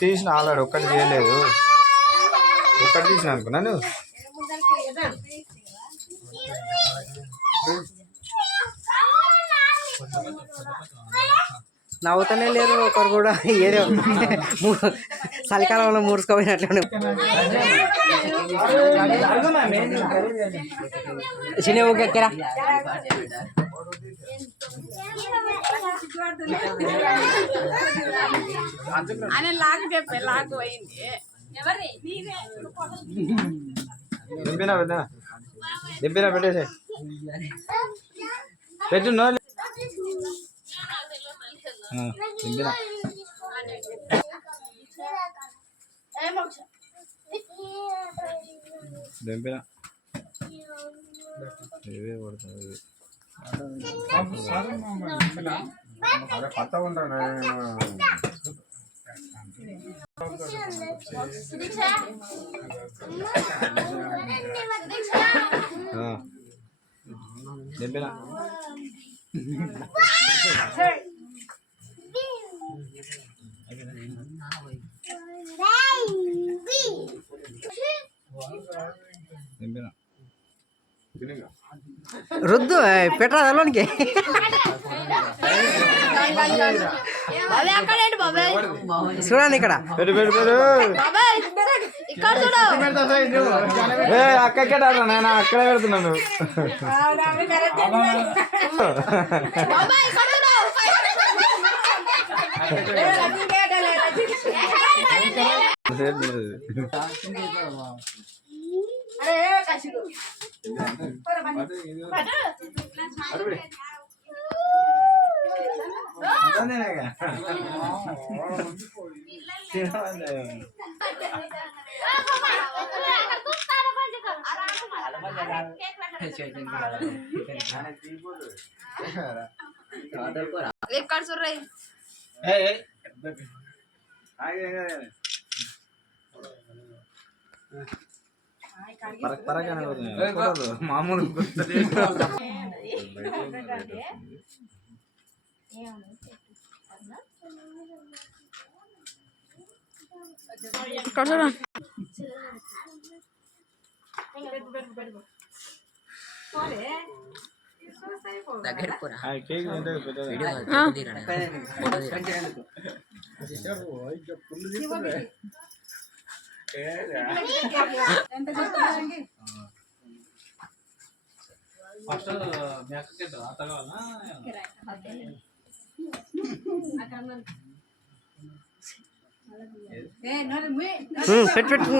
తీసిన ఆల్రెడీ ఒక్కటి చేయలేదు, ఒక్కటి తీసిన అనుకున్నాను. నవ్వుతూనే లేరు ఒకరు కూడా, ఏదో చలికాలంలో మూడుకోపోయినట్లు. చిన్న ఊకెక్కరా దింపినా పెట్టేసే పెట్టు దింపినా దింపినా ఇవే పడుతుంది కొత్త ఉంటాను. దింపినా దింపినా రుద్దు పెట్టరా దానిలోనికి. చూడండి ఇక్కడ పెట్టు పెట్టు పెట్టు. అక్కకే నేను అక్కడే పెడుతున్నాను. మామూలు పెట్టు పెట్టు.